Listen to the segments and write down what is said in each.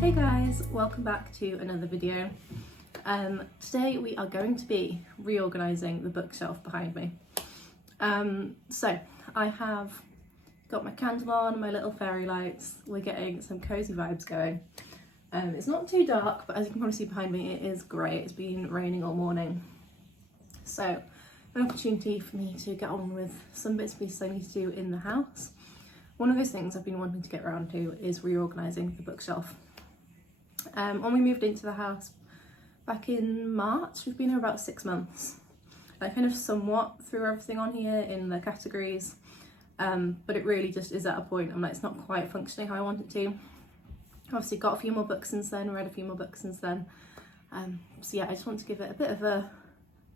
Hey guys, welcome back to another video. Today we are going to be reorganising the bookshelf behind me. So I have got my candle on, my little fairy lights. We're getting some cosy vibes going. It's not too dark, but as you can probably see behind me, it is grey. It's been raining all morning. So an opportunity for me to get on with some bits and pieces I need to do in the house. One of those things I've been wanting to get around to is reorganising the bookshelf. When we moved into the house back in March, we've been here about 6 months. I kind of somewhat threw everything on here in the categories, but it really just is at a point I'm like, it's not quite functioning how I want it to. Obviously got a few more books since then, read a few more books since then. So yeah, I just want to give it a bit of a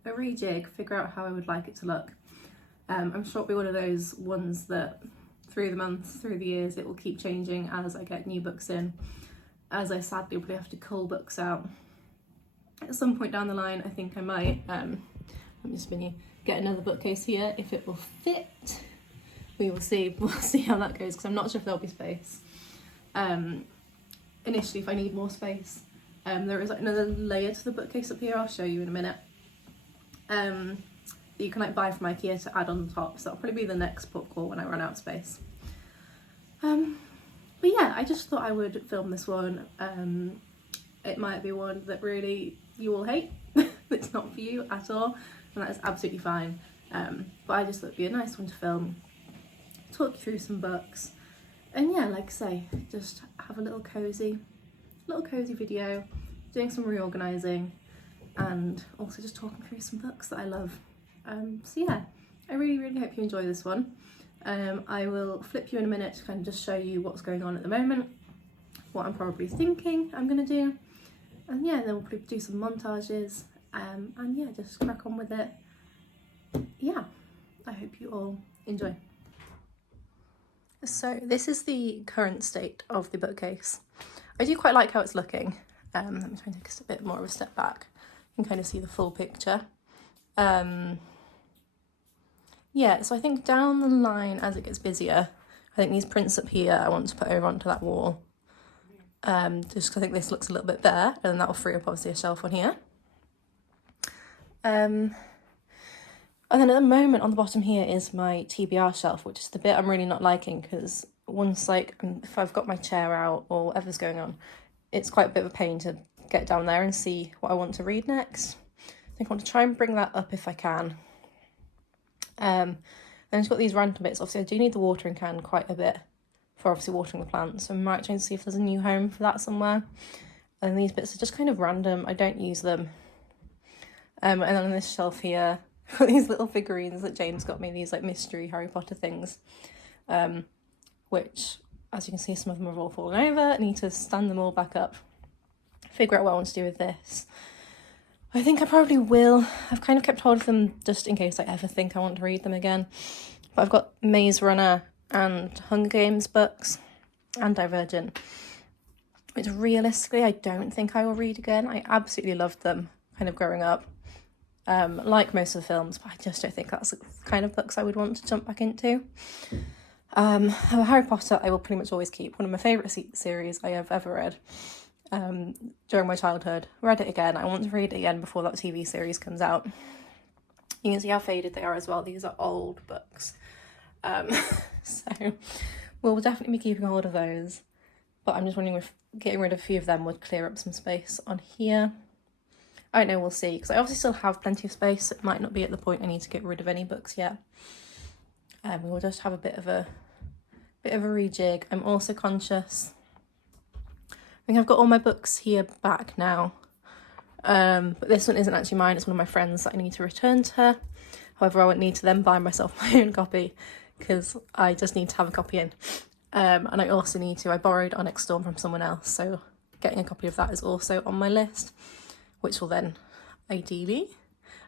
rejig, figure out how I would like it to look. I'm sure it'll be one of those ones that through the months, through the years, it will keep changing as I get new books in, as I sadly will have to cull books out. At some point down the line, I think I might, let me just spin you, get another bookcase here if it will fit. We will see, we'll see how that goes, because I'm not sure if there'll be space. Initially, if I need more space, there is like another layer to the bookcase up here, I'll show you in a minute. That you can like buy from IKEA to add on the top, so that'll probably be the next port call when I run out of space. But yeah, I just thought I would film this one. It might be one that really you will hate. It's not for you at all, and that is absolutely fine. But I just thought it'd be a nice one to film, talk you through some books, and yeah, like I say, just have a little cozy video, doing some reorganising, and also just talking through some books that I love. So yeah, I really hope you enjoy this one. I will flip you in a minute to kind of just show you what's going on at the moment, what I'm probably thinking I'm going to do, and yeah, then we'll probably do some montages, and yeah, just crack on with it. Yeah, I hope you all enjoy. So this is the current state of the bookcase. I do quite like how it's looking. Let me try and take a bit more of a step back. You can kind of see the full picture. Yeah, so I think down the line as it gets busier, I think these prints up here I want to put over onto that wall. Just because I think this looks a little bit bare, and then that will free up obviously a shelf on here. And then at the moment on the bottom here is my TBR shelf, which is the bit I'm really not liking, because once like if I've got my chair out or whatever's going on, it's quite a bit of a pain to get down there and see what I want to read next. I think I want to try and bring that up if I can. Then it's got these random bits. Obviously I do need the watering can quite a bit for obviously watering the plants, so I might try and see if there's a new home for that somewhere. And these bits are just kind of random, I don't use them. And then on this shelf here, I've got these little figurines that James got me, these like mystery Harry Potter things, which as you can see some of them have all fallen over. I need to stand them all back up, figure out what I want to do with this. I think I probably will. I've kind of kept hold of them just in case I ever think I want to read them again. But I've got Maze Runner and Hunger Games books and Divergent, which realistically I don't think I will read again. I absolutely loved them kind of growing up, like most of the films, but I just don't think that's the kind of books I would want to jump back into. Harry Potter I will pretty much always keep. One of my favourite series I have ever read. During my childhood, read it again. I want to read it again before that TV series comes out. You can see how faded they are as well. These are old books, so we'll definitely be keeping hold of those, but I'm just wondering if getting rid of a few of them would clear up some space on here. I don't know, we'll see, because I obviously still have plenty of space, so it might not be at the point I need to get rid of any books yet. We'll just have a bit of a rejig. I'm also conscious, I think I've got all my books here back now, but this one isn't actually mine, it's one of my friends that I need to return to her. However, I won't need to then buy myself my own copy, because I just need to have a copy in. And I also need to, I borrowed Onyx Storm from someone else, so getting a copy of that is also on my list, which will then, ideally,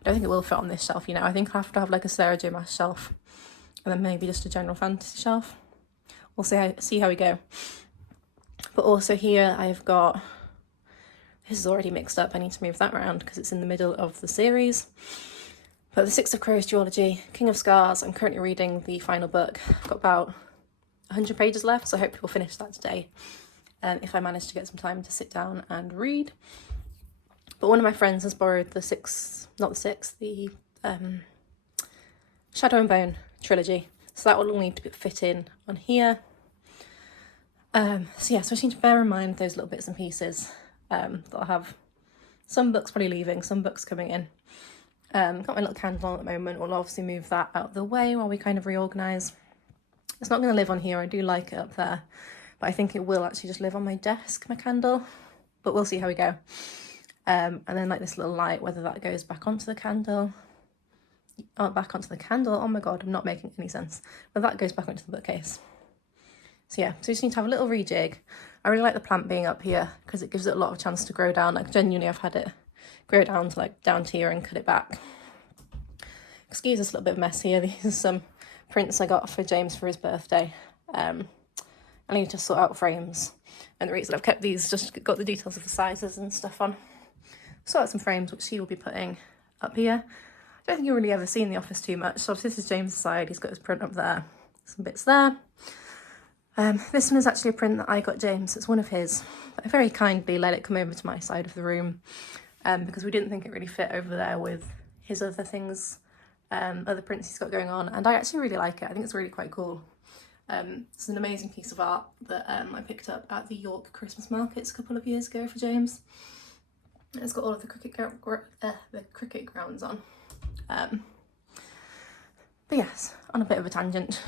I don't think it will fit on this shelf, you know, I think I'll have to have like a Sarah J Maas shelf, and then maybe just a general fantasy shelf. We'll see how we go. But also here I've got, this is already mixed up, I need to move that around because it's in the middle of the series. But the Six of Crows duology, King of Scars, I'm currently reading the final book. I've got about 100 pages left, so I hope we'll finish that today. if I manage to get some time to sit down and read. But one of my friends has borrowed the Shadow and Bone trilogy, so that will all need to fit in on here. So yeah, so I just need to bear in mind those little bits and pieces, that I'll have some books probably leaving, some books coming in. Got my little candle on at the moment. We'll obviously move that out of the way while we kind of reorganise. It's not going to live on here. I do like it up there, but I think it will actually just live on my desk, my candle. But we'll see how we go. And then like this little light, whether that goes back onto the candle. Oh my god, I'm not making any sense. But that goes back onto the bookcase. So yeah, so we just need to have a little rejig. I really like the plant being up here because it gives it a lot of chance to grow down. Like genuinely, I've had it grow down to like down to here and cut it back. Excuse this little bit of mess here. These are some prints I got for James for his birthday. I need to sort out frames, and the reason I've kept these just got the details of the sizes and stuff on. Sort out some frames which he will be putting up here. I don't think you'll really ever see in the office too much. So this is James' side. He's got his print up there, some bits there. This one is actually a print that I got James. It's one of his. I very kindly let it come over to my side of the room, because we didn't think it really fit over there with his other things, other prints he's got going on, and I actually really like it. I think it's really quite cool. It's an amazing piece of art that I picked up at the York Christmas markets a couple of years ago for James. It's got all of the cricket grounds on. But yes, on a bit of a tangent,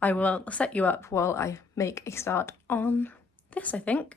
I will set you up while I make a start on this, I think.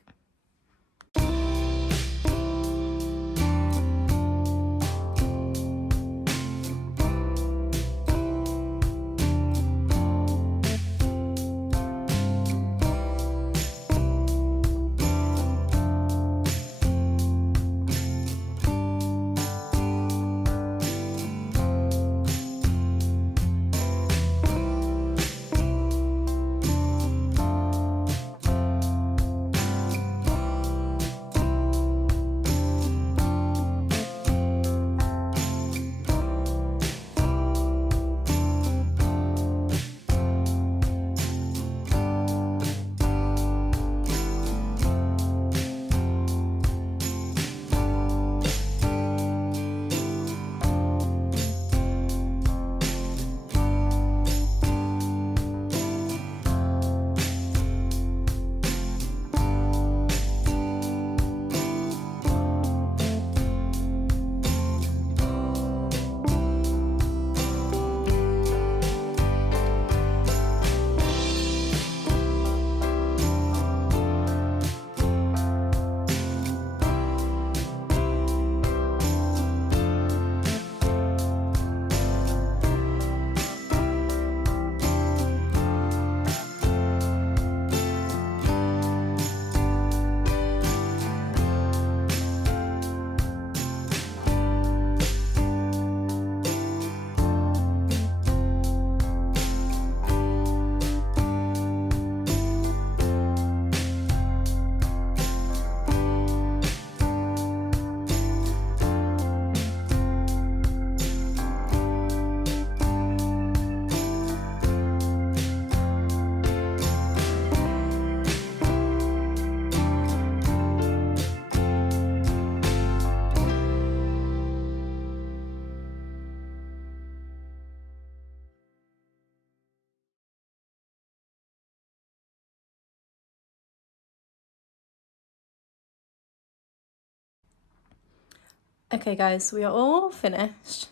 Okay guys, we are all finished.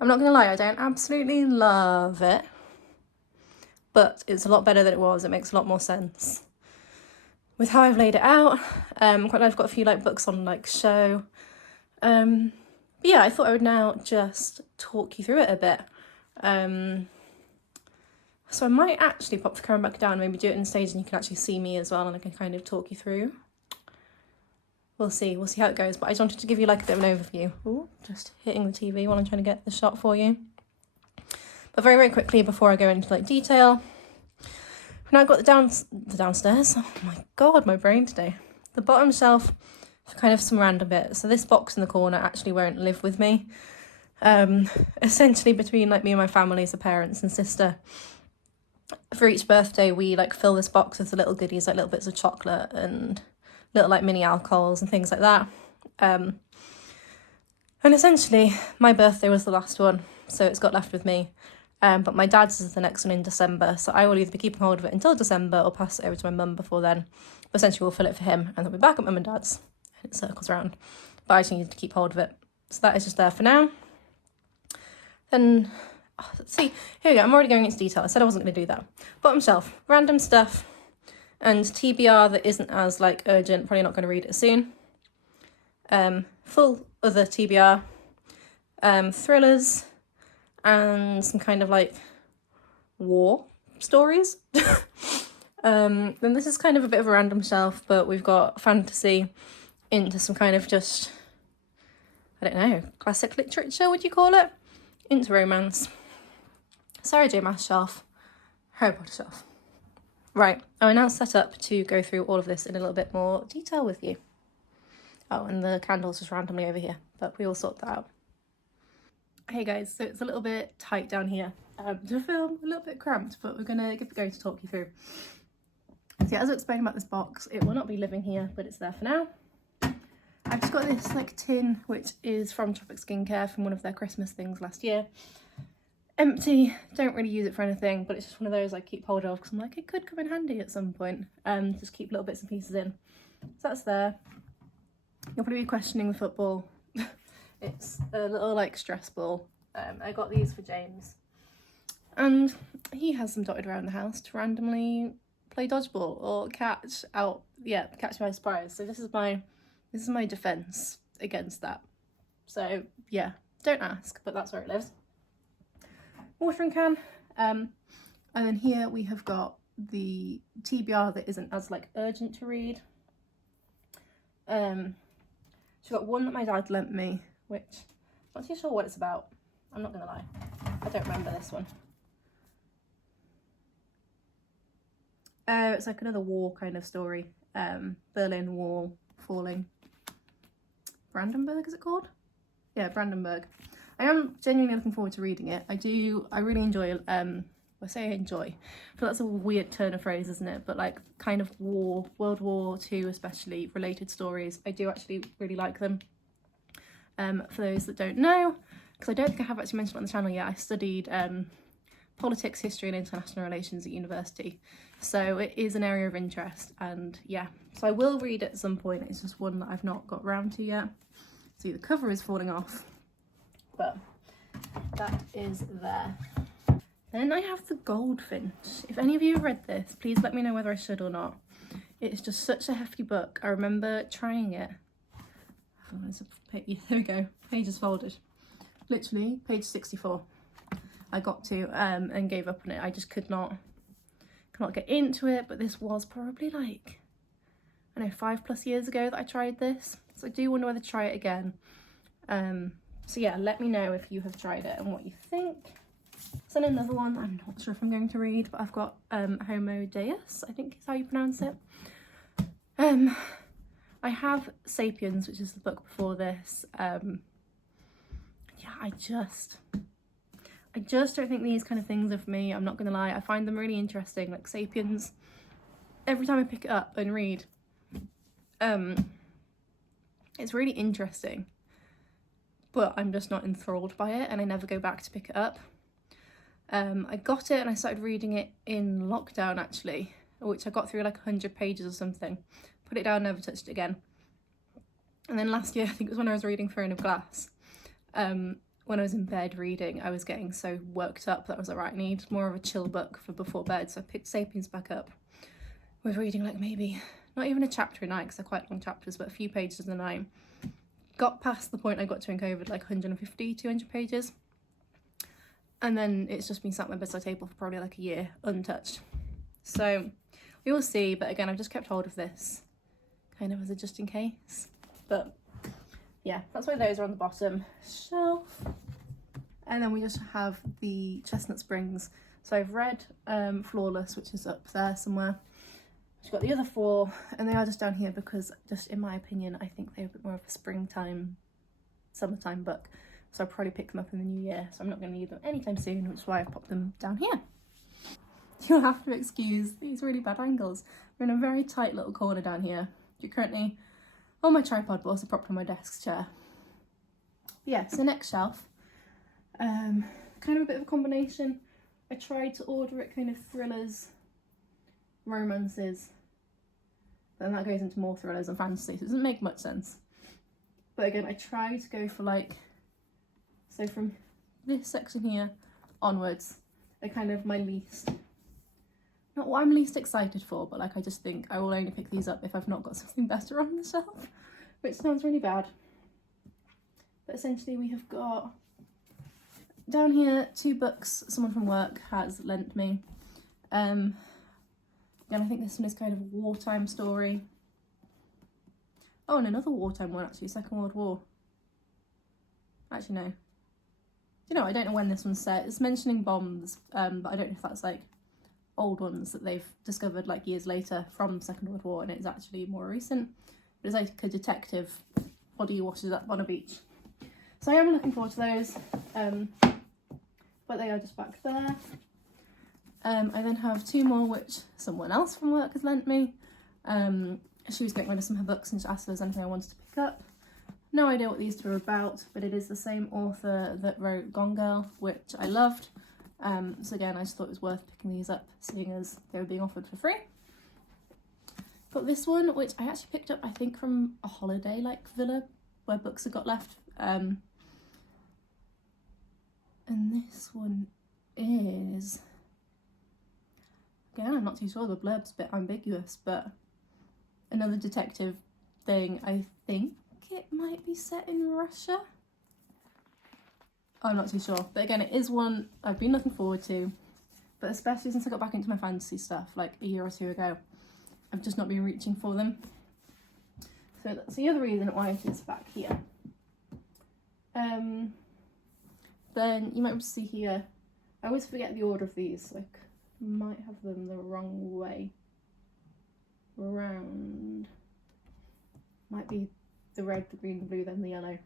I'm not gonna lie, I don't absolutely love it, but it's a lot better than it was. It makes a lot more sense with how I've laid it out. Quite glad I've got a few like books on like show. But yeah, I thought I would now just talk you through it a bit. So I might actually pop the camera back down, maybe do it in stage and you can actually see me as well and I can kind of talk you through. We'll see how it goes, but I just wanted to give you like a bit of an overview. Ooh, just hitting the TV while I'm trying to get the shot for you. But very, very quickly before I go into like detail, we've now got the downstairs. Oh my God, my brain today. The bottom shelf for kind of some random bits. So this box in the corner actually won't live with me. Essentially between like me and my family, so parents and sister, for each birthday we like fill this box with the little goodies, like little bits of chocolate and little like mini alcohols and things like that. And essentially my birthday was the last one, so it's got left with me. But my dad's is the next one in December, so I will either be keeping hold of it until December or pass it over to my mum before then. But essentially we'll fill it for him and then we'll be back at mum and dad's and it circles around. But I just need to keep hold of it. So that is just there for now. Then, see, here we go, I'm already going into detail. I said I wasn't going to do that. Bottom shelf, random stuff and TBR that isn't as like urgent, probably not going to read it soon. Full other TBR, thrillers, and some kind of like war stories. Then this is kind of a bit of a random shelf, but we've got fantasy into some kind of just, I don't know, classic literature, would you call it? Into romance. Sarah J Maas shelf, Harry Potter shelf. Right, I'm now set up to go through all of this in a little bit more detail with you. Oh, and the candle's just randomly over here, but we will sort that out. Hey guys, so it's a little bit tight down here to film, a little bit cramped, but we're gonna give it a go to talk you through. So yeah, as I explained about this box, it will not be living here, but it's there for now. I've just got this like tin, which is from Tropic Skincare from one of their Christmas things last year. Empty, don't really use it for anything, but it's just one of those I keep hold of because I'm like, it could come in handy at some point. Just keep little bits and pieces in. So that's there. You'll probably be questioning the football. It's a little like stress ball. I got these for James. And he has them dotted around the house to randomly play dodgeball or catch me by surprise. So this is my defence against that. So yeah, don't ask, but that's where it lives. Watering can. And then here we have got the TBR that isn't as like urgent to read. So got one that my dad lent me, which I'm not too sure what it's about. I'm not gonna lie, I don't remember this one. It's like another war kind of story. Berlin Wall falling. Brandenburg, is it called? Yeah, Brandenburg. I am genuinely looking forward to reading it. I really enjoy, I say I enjoy, but that's a weird turn of phrase, isn't it? But like kind of World War II especially related stories, I do actually really like them. For those that don't know, because I don't think I have actually mentioned it on the channel yet, I studied politics, history and international relations at university. So it is an area of interest, and yeah, so I will read it at some point. It's just one that I've not got round to yet. See, the cover is falling off, but that is there. Then I have the Goldfinch. If any of you have read this, please let me know whether I should or not. It's just such a hefty book. I remember trying it. Oh, there we go, pages folded. Literally, page 64. I got to and gave up on it. I just could not get into it, but this was probably like, I don't know, 5+ years ago that I tried this. So I do wonder whether to try it again. So yeah, let me know if you have tried it and what you think. So then another one, I'm not sure if I'm going to read, but I've got Homo Deus, I think is how you pronounce it. I have Sapiens, which is the book before this. Yeah, I just don't think these kind of things are for me. I'm not gonna lie, I find them really interesting, like Sapiens. Every time I pick it up and read, it's really interesting, but I'm just not enthralled by it and I never go back to pick it up. I got it and I started reading it in lockdown actually, which I got through like 100 pages or something. Put it down, never touched it again. And then last year, I think it was when I was reading Throne of Glass, when I was in bed reading, I was getting so worked up that I was like, right, I need more of a chill book for before bed. So I picked Sapiens back up. I was reading like maybe, not even a chapter a night, because they're quite long chapters, but a few pages a night. Got past the point I got to in COVID, like 150, 200 pages. And then it's just been sat at my bedside table for probably like a year, untouched. So we will see, but again, I've just kept hold of this kind of as a just in case. But yeah, that's why those are on the bottom shelf. And then we just have the Chestnut Springs. So I've read Flawless, which is up there somewhere. I've got the other 4, and they are just down here because, just in my opinion, I think they're a bit more of a springtime, summertime book. So I'll probably pick them up in the new year. So I'm not going to need them anytime soon, which is why I've popped them down here. you'll have to excuse these really bad angles. We're in a very tight little corner down here. You're currently on my tripod, but also propped on my desk chair. Yeah, so next shelf, kind of a bit of a combination. I tried to order it kind of thrillers, romances, then that goes into more thrillers and fantasy, so it doesn't make much sense. But again, I tried to go for like, so from this section here onwards, are kind of my least, not what I'm least excited for, but like I just think I will only pick these up if I've not got something better on the shelf, which sounds really bad. But essentially we have got down here 2 books someone from work has lent me. Again, I think this one is kind of a wartime story. Oh, and another wartime one actually, Second World War. Actually no. You know, I don't know when this one's set. It's mentioning bombs, but I don't know if that's like old ones that they've discovered like years later from the Second World War, and it's actually more recent. But it's like a detective body washes up on a beach. So I am looking forward to those, but they are just back there. I then have 2 more which someone else from work has lent me. She was getting rid of some of her books and just asked if there's anything I wanted to pick up. No idea what these 2 are about, but it is the same author that wrote Gone Girl, which I loved. So again, I just thought it was worth picking these up, seeing as they were being offered for free. Got this one, which I actually picked up, I think, from a holiday like villa where books had got left. And this one is, again, I'm not too sure, the blurb's a bit ambiguous, but another detective thing. I think it might be set in Russia. I'm not too sure, but again, it is one I've been looking forward to, but especially since I got back into my fantasy stuff like a year or 2 ago, I've just not been reaching for them. So that's the other reason why it is back here. Then you might be able to see here, I always forget the order of these, like might have them the wrong way around. Might be the red, the green, the blue, then the yellow.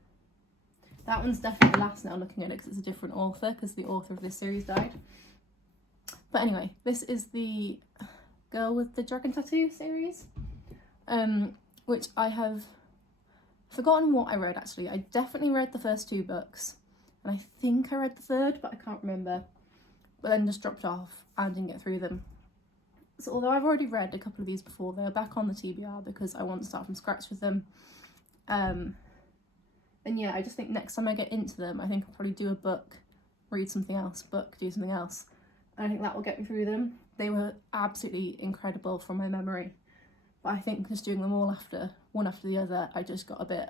That one's definitely last now looking at it because it's a different author, because the author of this series died. But anyway, this is the Girl with the Dragon Tattoo series, which I have forgotten what I read actually. I definitely read the first 2 books, and I think I read the 3rd, but I can't remember. But then just dropped off and didn't get through them. So although I've already read a couple of these before, they're back on the TBR because I want to start from scratch with them. And yeah, I just think next time I get into them, I think I'll probably do a book, read something else, book, do something else. And I think that will get me through them. They were absolutely incredible from my memory. But I think just doing them all after, one after the other, I just got a bit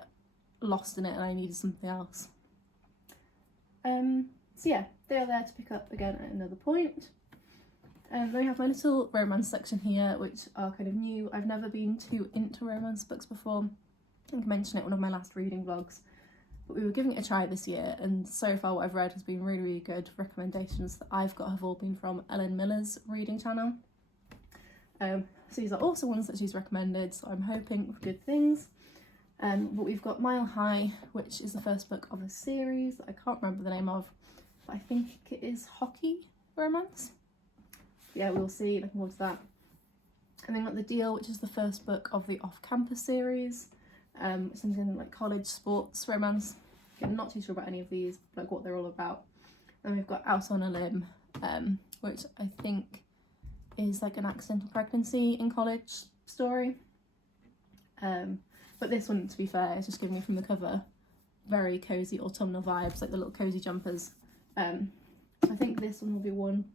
lost in it and I needed something else. So yeah, they are there to pick up again at another point. Then we have my little romance section here, which are kind of new. I've never been too into romance books before. I think I mentioned it in one of my last reading vlogs. But we were giving it a try this year, and so far what I've read has been really, really good. Recommendations that I've got have all been from Ellen Miller's reading channel. So these are also ones that she's recommended, so I'm hoping for good things. But we've got Mile High, which is the first book of a series that I can't remember the name of, but I think it is hockey romance. Yeah, we'll see, looking forward to that. And then got The Deal, which is the first book of the Off-Campus series. Something like college sports romance. I'm not too sure about any of these, like what they're all about. Then we've got Out on a Limb, which I think is like an accidental pregnancy in college story. But this one, to be fair, is just giving me from the cover very cosy autumnal vibes, like the little cosy jumpers. So I think this one will be one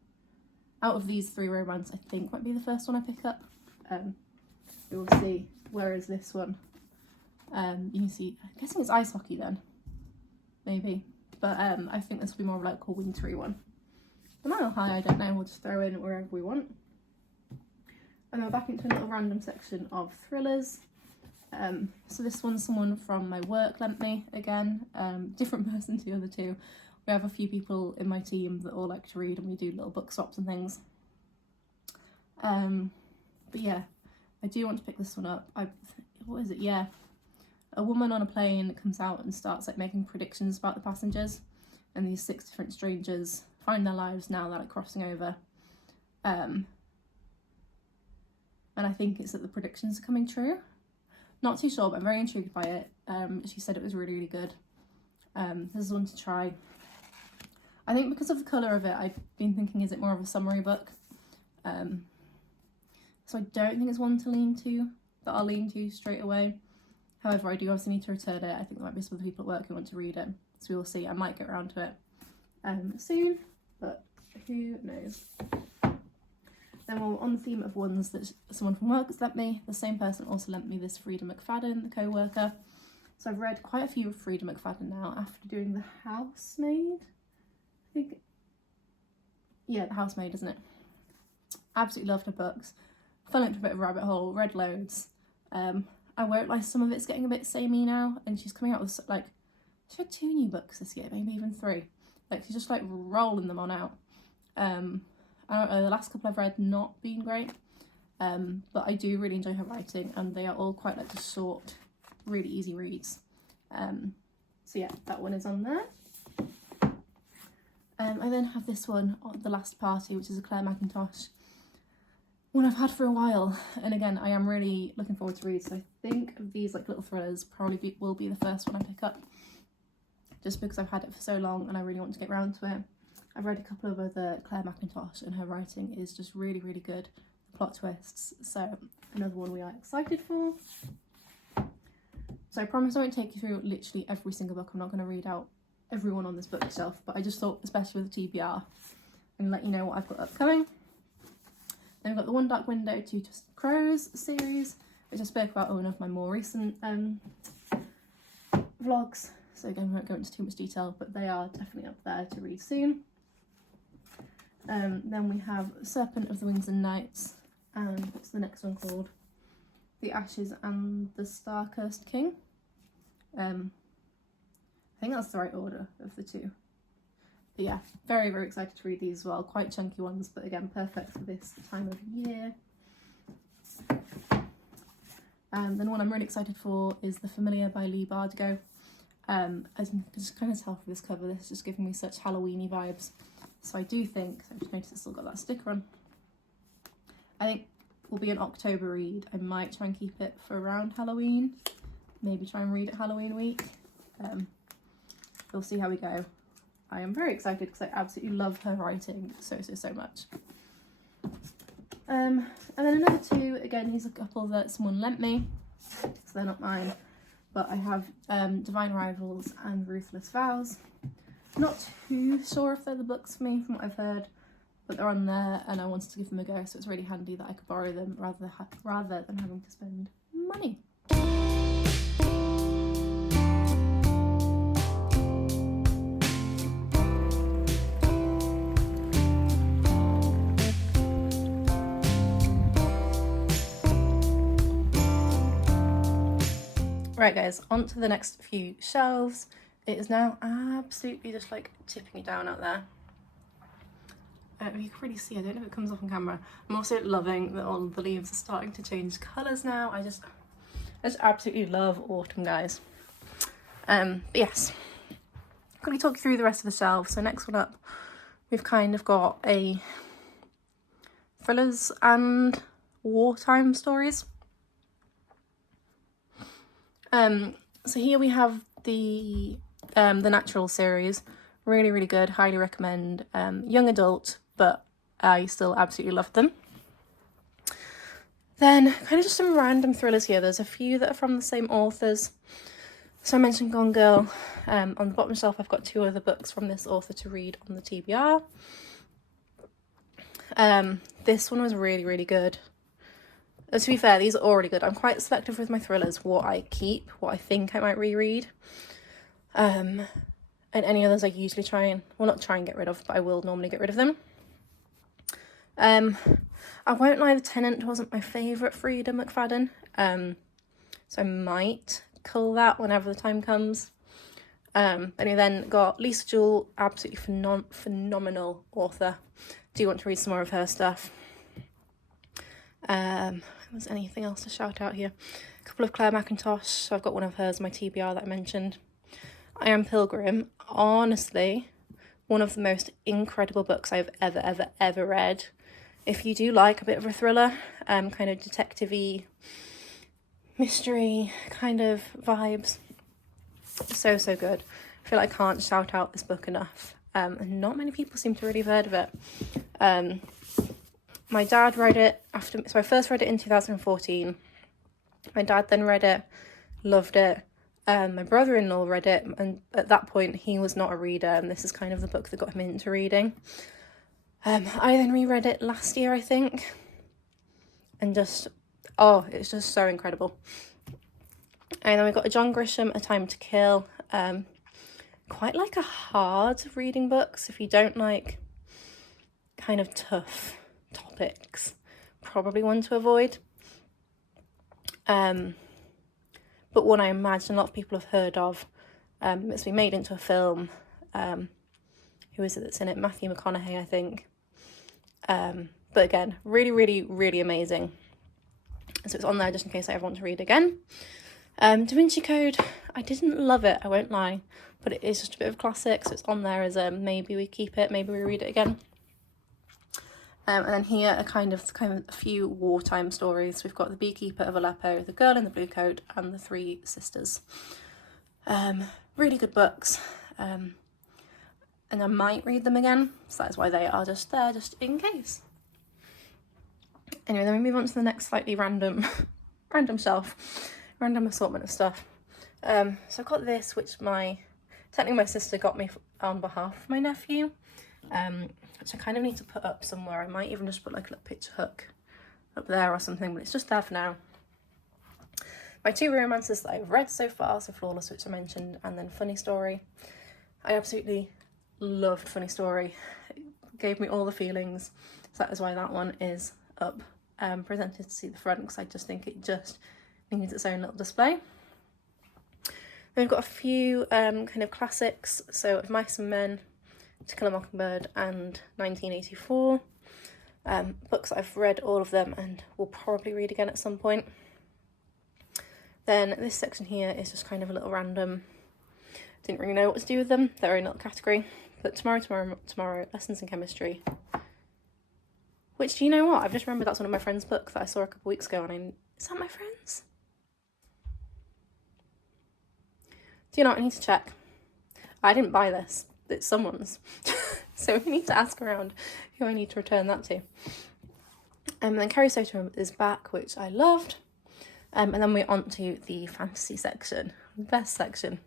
out of these 3 romance, I think might be the first one I pick up. We will see. Whereas this one, you can see, I'm guessing it's ice hockey then, maybe. But I think this will be more of like a wintry one. The Mile High, I don't know, we'll just throw in wherever we want. And then we're back into a little random section of thrillers. So this one's someone from my work lent me again, different person to the other 2. We have a few people in my team that all like to read and we do little book swaps and things. But yeah, I do want to pick this one up. What is it? Yeah. A woman on a plane comes out and starts like making predictions about the passengers, and these 6 different strangers find their lives now they're like crossing over. And I think it's that the predictions are coming true. Not too sure, but I'm very intrigued by it. She said it was really, really good. This is one to try. I think because of the colour of it, I've been thinking, is it more of a summary book? So I don't think it's one to lean to, that I'll lean to straight away. However, I do obviously need to return it. I think there might be some other people at work who want to read it. So we will see. I might get around to it soon, but who knows. Then we're on the theme of ones that someone from work has lent me. The same person also lent me this Frida McFadden, the co-worker. So I've read quite a few of Frida McFadden now after doing The Housemaid. I think, yeah, The Housemaid, isn't it? Absolutely loved her books. Fell into a bit of a rabbit hole, read loads. I won't lie, some of it's getting a bit samey now, and she's coming out with, like, she had 2 new books this year, maybe even 3. Like, she's just, like, rolling them on out. I don't know, the last couple I've read not been great, but I do really enjoy her writing, and they are all quite, like, just short, really easy reads. So yeah, that one is on there. I then have this one, The Last Party, which is a Claire Mackintosh one I've had for a while, and again I am really looking forward to read. So I think of these like little thrillers probably will be the first one I pick up, just because I've had it for so long and I really want to get round to it. I've read a couple of other Claire Mackintosh and her writing is just really, really good. The plot twists, so another one we are excited for. So I promise I won't take you through literally every single book. I'm not going to read out everyone on this bookshelf, but I just thought, especially with the TBR, I'm going to let you know what I've got upcoming. Then we've got the One Dark Window, Two Twisted Crows series, which I spoke about on one of my more recent vlogs. So again, we won't go into too much detail, but they are definitely up there to read soon. Then we have Serpent of the Wings and Nights, and what's the next one called? The Ashes and the Star-Cursed King. I think that's the right order of the two. But yeah, very, very excited to read these as well. Quite chunky ones, but again, perfect for this time of year. Then one I'm really excited for is The Familiar by Lee Bardugo. As you can just kind of tell from this cover, this is just giving me such Halloween-y vibes. So I do think, so I just noticed it's still got that sticker on. I think will be an October read. I might try and keep it for around Halloween. Maybe try and read it Halloween week. We'll see how we go. I am very excited because I absolutely love her writing so much. And then another two, again, these are a couple that someone lent me, so they're not mine. But I have Divine Rivals and Ruthless Vows. Not too sure if they're the books for me from what I've heard, but they're on there and I wanted to give them a go, so it's really handy that I could borrow them rather than having to spend money. Right guys, on to the next few shelves. It is now absolutely just like tipping it down out there. You can really see, I don't know if it comes off on camera. I'm also loving that all the leaves are starting to change colours now. I just absolutely love autumn, guys. But yes, I'm going to talk you through the rest of the shelves. So next one up, we've kind of got a thrillers and wartime stories. So here we have the Natural series, really, really good, highly recommend. Young adult, but I still absolutely love them. Then kind of just some random thrillers here. There's a few that are from the same authors. So I mentioned Gone Girl. On the bottom shelf I've got 2 other books from this author to read on the TBR. This one was really, really good. To be fair, these are already good. I'm quite selective with my thrillers, what I keep, what I think I might reread. And any others I usually try and, well, not try and get rid of, but I will normally get rid of them. I won't lie, The Tenant wasn't my favourite Frida McFadden. So I might cull that whenever the time comes. And we then got Lisa Jewell, absolutely phenomenal author. Do want to read some more of her stuff. Was anything else to shout out here? A couple of Claire Mackintosh. So I've got one of hers, my TBR that I mentioned. I Am Pilgrim. Honestly, one of the most incredible books I've ever read. if you do like a bit of a thriller, kind of detective-y, mystery kind of vibes, so good. I feel like I can't shout out this book enough, and not many people seem to really have heard of it. My dad read it after, so I first read it in 2014. My dad then read it, loved it. My brother-in-law read it, and at that point he was not a reader, and this is kind of the book that got him into reading. I then reread it last year, I think, and just, oh, it's just so incredible. And then we've got a John Grisham, A Time to Kill. Quite like a hard reading book, so if you don't like kind of tough topics, probably one to avoid. But one I imagine a lot of people have heard of. It's been made into a film. Who is it that's in it? Matthew McConaughey, I think. But again, really amazing. So it's on there just in case I ever want to read again. Da Vinci Code, I didn't love it, I won't lie, but it is just a bit of a classic, so it's on there as a maybe we keep it, maybe we read it again. And then here are kind of a few wartime stories. We've got The Beekeeper of Aleppo, The Girl in the Blue Coat, and The Three Sisters. Really good books. And I might read them again, so that's why they are just there, just in case. Anyway, then we move on to the next slightly random shelf, random assortment of stuff. So I've got this, which technically my sister got me on behalf of my nephew, which I kind of need to put up somewhere. I might even just put like a little picture hook up there or something, but it's just there for now. My two romances that I've read so far, so Flawless, which I mentioned, and then Funny Story. I absolutely loved Funny Story. It gave me all the feelings, so that is why that one is up, presented to see the front, because I just think it just needs its own little display. Then we've got a few kind of classics, so Of Mice and Men, To Kill a Mockingbird, and 1984. Books that I've read all of them and will probably read again at some point. Then this section here is just kind of a little random, didn't really know what to do with them, their own little category. But tomorrow, Lessons in Chemistry. Which, do you know what? I've just remembered that's one of my friend's books that I saw a couple of weeks ago, and is that my friend's? Do you know what? I need to check. I didn't buy this. It's someone's. So we need to ask around who I need to return that to. And then Carrie Soto is back, which I loved. And then we're on to the fantasy section, the best section.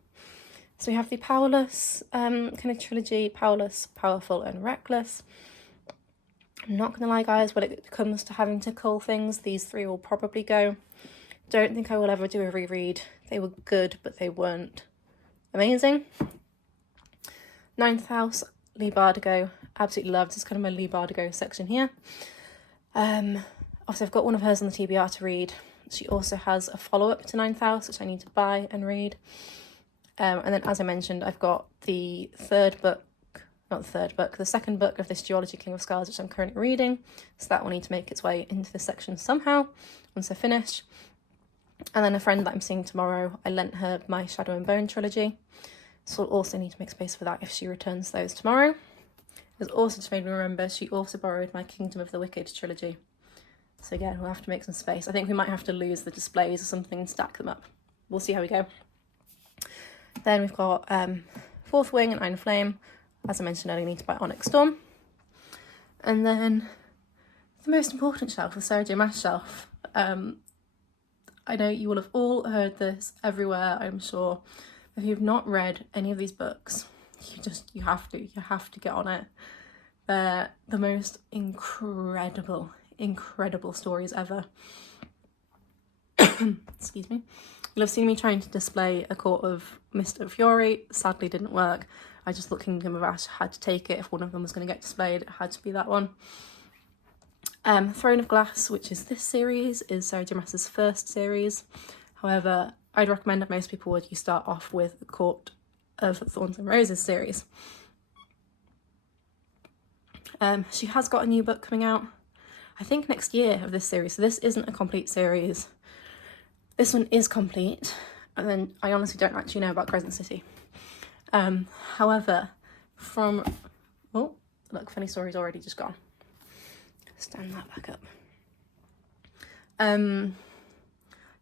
So we have the Powerless kind of trilogy, Powerless, Powerful and Reckless. I'm not going to lie, guys, when it comes to having to cull things, these three will probably go. Don't think I will ever do a reread. They were good, but they weren't amazing. Ninth House, Lee Bardugo, absolutely loved. It's kind of my Lee Bardugo section here. Also, I've got one of hers on the TBR to read. She also has a follow-up to Ninth House, which I need to buy and read. And then, as I mentioned, I've got the second book of this Duology King of Scars, which I'm currently reading. So that will need to make its way into this section somehow once I finish. And then a friend that I'm seeing tomorrow, I lent her my Shadow and Bone trilogy. So I'll also need to make space for that if she returns those tomorrow. It's also just made me remember she also borrowed my Kingdom of the Wicked trilogy. So again, we'll have to make some space. I think we might have to lose the displays or something and stack them up. We'll see how we go. Then we've got Fourth Wing and Iron Flame. As I mentioned earlier, I need to buy Onyx Storm. And then the most important shelf, the Sarah J Maas shelf. I know you will have all heard this everywhere, I'm sure. If you've not read any of these books, you have to get on it. They're the most incredible stories ever. Excuse me. You'll have seen me trying to display A Court of Mist and Fury. Sadly didn't work. I just thought Kingdom of Ash had to take it. If one of them was going to get displayed, it had to be that one. Throne of Glass, which is this series, is Sarah J Maas's first series. However, I'd recommend that most people you start off with The Court of Thorns and Roses series. She has got a new book coming out, I think next year, of this series. So this isn't a complete series. This one is complete, and then I honestly don't actually know about Crescent City. However, oh, look, Funny Story's already just gone. stand that back up.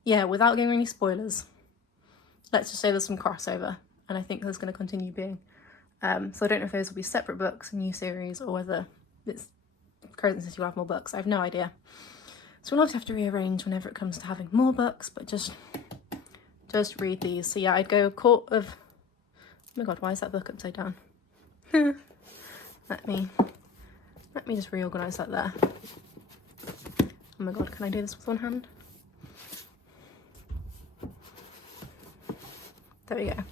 Yeah, without giving any spoilers, let's just say there's some crossover, and I think there's going to continue being. So I don't know if those will be separate books, a new series, or whether it's Crescent City will have more books. I have no idea. So we'll have to rearrange whenever it comes to having more books, but just read these. So yeah, I'd go Court of... Oh my god, why is that book upside down? Let me just reorganise that there. Oh my god, can I do this with one hand? There we go. Do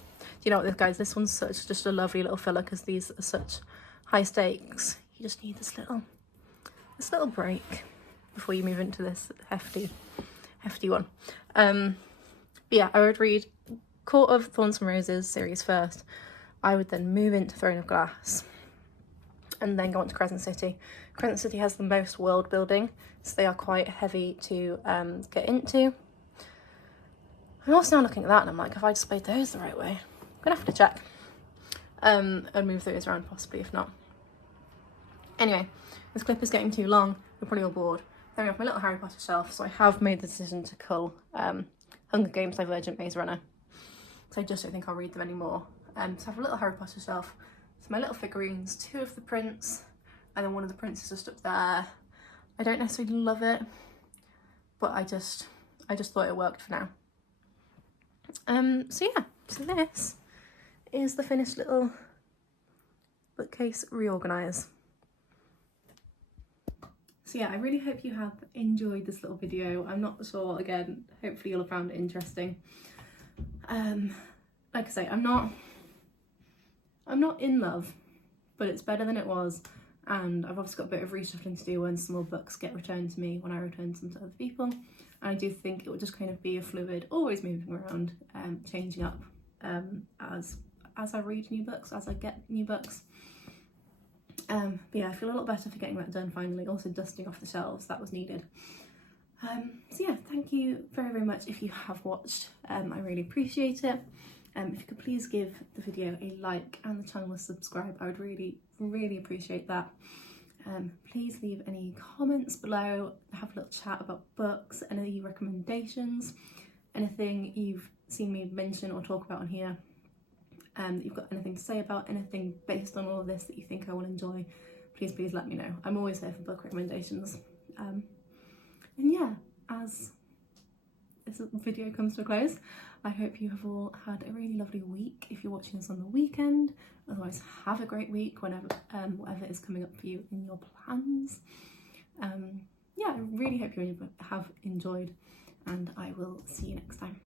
you know what, this guys, this one's just a lovely little filler because these are such high stakes. You just need this little break before you move into this hefty one. But yeah, I would read Court of Thorns and Roses series first. I would then move into Throne of Glass and then go on to Crescent City. Crescent City has the most world building, so they are quite heavy to get into. I'm also now looking at that and I'm like, have I displayed those the right way? I'm gonna have to check and move those around possibly, if not. Anyway, this clip is getting too long. We're probably all bored. Then we have my little Harry Potter shelf, so I have made the decision to cull Hunger Games, Divergent, Maze Runner, because I just don't think I'll read them anymore. So I have a little Harry Potter shelf. So my little figurines, 2 of the prince, and then one of the princes just up there. I don't necessarily love it, but I just thought it worked for now. So yeah, so this is the finished little bookcase Reorganise. So yeah, I really hope you have enjoyed this little video. I'm not sure, again, hopefully you'll have found it interesting. Like I say, I'm not in love, but it's better than it was, and I've obviously got a bit of reshuffling to do when some more books get returned to me, when I return some to other people. And I do think it will just kind of be a fluid, always moving around, changing up as I read new books, as I get new books. But yeah, I feel a lot better for getting that done finally. Also dusting off the shelves, that was needed. So yeah, thank you very, very much if you have watched. I really appreciate it. If you could please give the video a like and the channel a subscribe, I would really, really appreciate that. Please leave any comments below, have a little chat about books, any recommendations, anything you've seen me mention or talk about on here. That you've got anything to say about, anything based on all of this that you think I will enjoy, please let me know. I'm always here for book recommendations. And yeah, as this video comes to a close, I hope you have all had a really lovely week if you're watching this on the weekend. Otherwise, have a great week whenever whatever is coming up for you in your plans. Yeah, I really hope you have enjoyed, and I will see you next time.